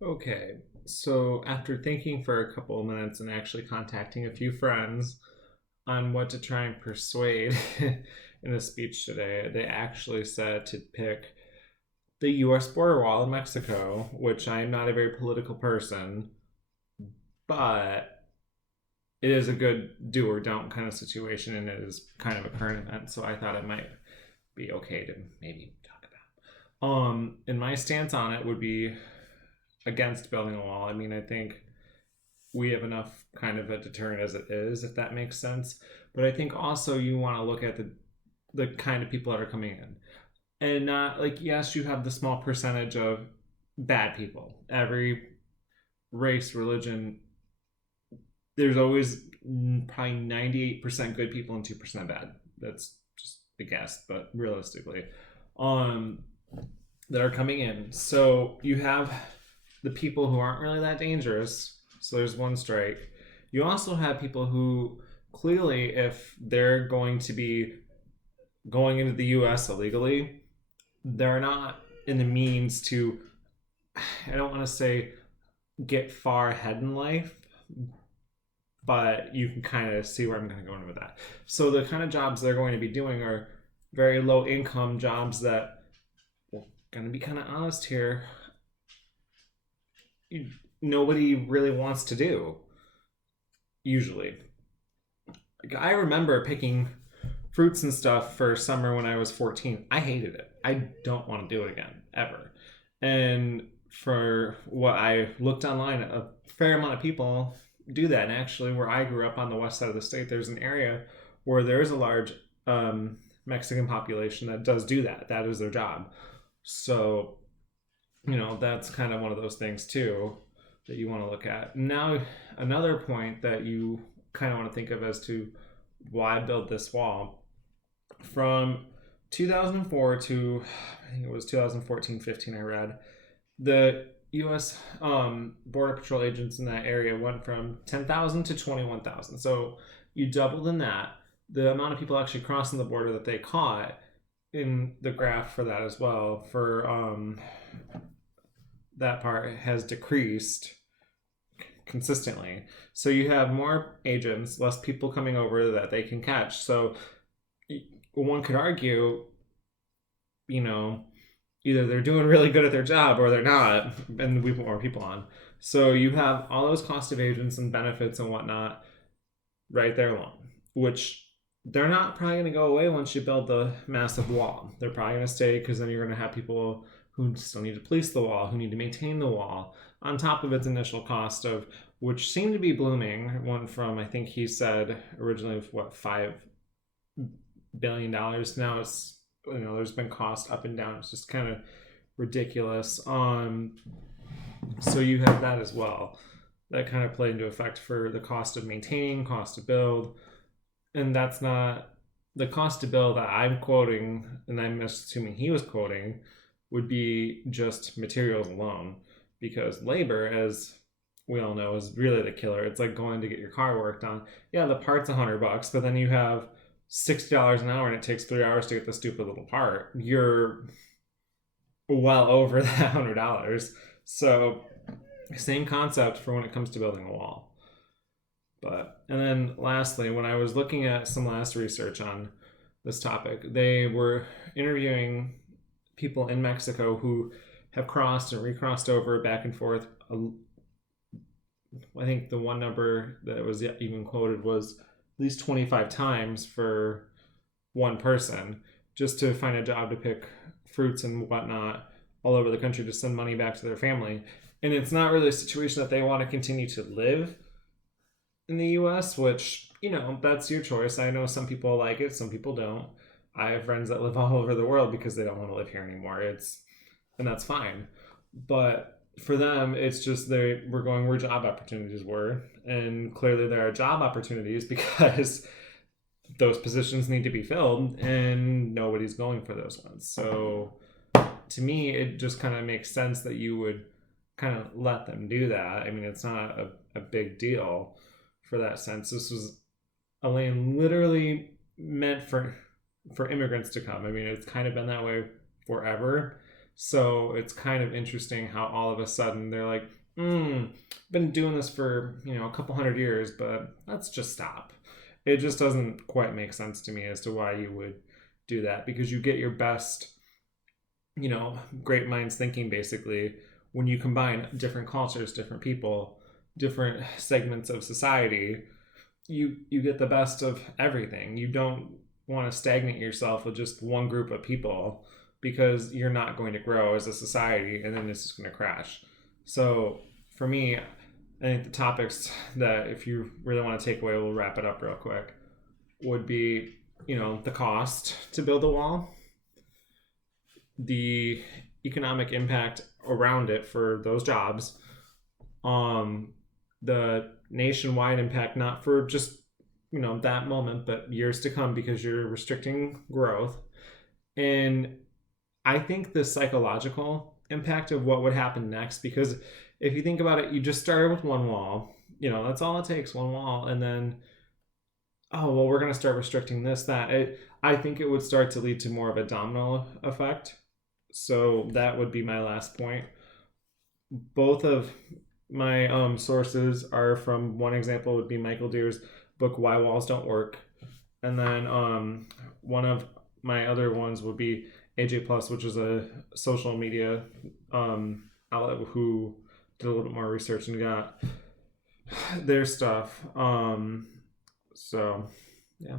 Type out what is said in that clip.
Okay, so after thinking for a couple of minutes and actually contacting a few friends on what to try and persuade in a speech today, they actually said to pick the US border wall in Mexico, which I am not a very political person, but it is a good do or don't kind of situation and it is kind of a current event, so I thought it might be okay to maybe talk about. And my stance on it would be against building a wall. I mean, I think we have enough kind of a deterrent as it is, if that makes sense. But I think also you want to look at the kind of people that are coming in, and not like, yes, you have the small percentage of bad people. Every race, religion, there's always probably 98% good people and 2% bad. That's just a guess, but realistically, um, that are coming in. So you have the people who aren't really that dangerous. So there's one strike. You also have people who clearly, if they're going to be going into the US illegally, they're not in the means to, I don't want to say get far ahead in life, but you can kind of see where I'm going to go in with that. So the kind of jobs they're going to be doing are very low income jobs that, well, going to be kind of honest here, nobody really wants to do usually. Like, I remember picking fruits and stuff for summer when I was 14. I hated it. I don't want to do it again ever. And for what I looked online, a fair amount of people do that. And actually, where I grew up on the west side of the state, there's an area where there's a large Mexican population that does do that. That is their job. So, that's kind of one of those things too that you want to look at. Now, another point that you kind of want to think of as to why build this wall from 2004 to, I think it was 2014-15, I read the U.S. Border Patrol agents in that area went from 10,000 to 21,000. So you doubled in that. The amount of people actually crossing the border that they caught in the graph for that as well for that part has decreased consistently. So you have more agents, less people coming over that they can catch. So one could argue, you know, either they're doing really good at their job or they're not, and we put more people on. So you have all those cost of agents and benefits and whatnot right there along, which they're not probably going to go away once you build the massive wall. They're probably going to stay because then you're going to have people who still need to police the wall, who need to maintain the wall, on top of its initial cost of, which seemed to be blooming. One from, I think he said originally, what, $5 billion. Now it's, there's been cost up and down. It's just kind of ridiculous. So you have that as well. That kind of played into effect for the cost of maintaining, cost to build, and that's not the cost to build that I'm quoting, and I'm assuming he was quoting, would be just materials alone, because labor, as we all know, is really the killer. It's like going to get your car worked on. Yeah, the part's $100, but then you have $60 an hour and it takes 3 hours to get the stupid little part. You're well over that $100. So same concept for when it comes to building a wall. But, and then lastly, when I was looking at some last research on this topic, they were interviewing people in Mexico who have crossed and recrossed over back and forth. I think the one number that was even quoted was at least 25 times for one person, just to find a job to pick fruits and whatnot all over the country to send money back to their family. And it's not really a situation that they want to continue to live in the US, which, that's your choice. I know some people like it, some people don't. I have friends that live all over the world because they don't want to live here anymore. And that's fine. But for them, it's just they were going where job opportunities were. And clearly there are job opportunities because those positions need to be filled and nobody's going for those ones. So to me, it just kind of makes sense that you would kind of let them do that. I mean, it's not a big deal for that sense. This was a land literally meant for immigrants to come. I mean, it's kind of been that way forever. So it's kind of interesting how all of a sudden they're like, been doing this for, a couple hundred years, but let's just stop. It just doesn't quite make sense to me as to why you would do that, because you get your best, great minds thinking basically when you combine different cultures, different people, different segments of society. You get the best of everything. You don't want to stagnate yourself with just one group of people, because you're not going to grow as a society, and then it's just going to crash. So for me, I think the topics that, if you really want to take away, we'll wrap it up real quick, would be, the cost to build a wall, the economic impact around it for those jobs, the nationwide impact, not for just, that moment, but years to come, because you're restricting growth. And I think the psychological impact of what would happen next, because if you think about it, you just started with one wall, that's all it takes, one wall, and then, oh, well, we're going to start restricting this, that. I think it would start to lead to more of a domino effect. So that would be my last point. Both of my sources are from, one example would be Michael Deer's book Why Walls Don't Work, and then one of my other ones would be AJ Plus, which is a social media outlet who did a little bit more research and got their stuff. So yeah.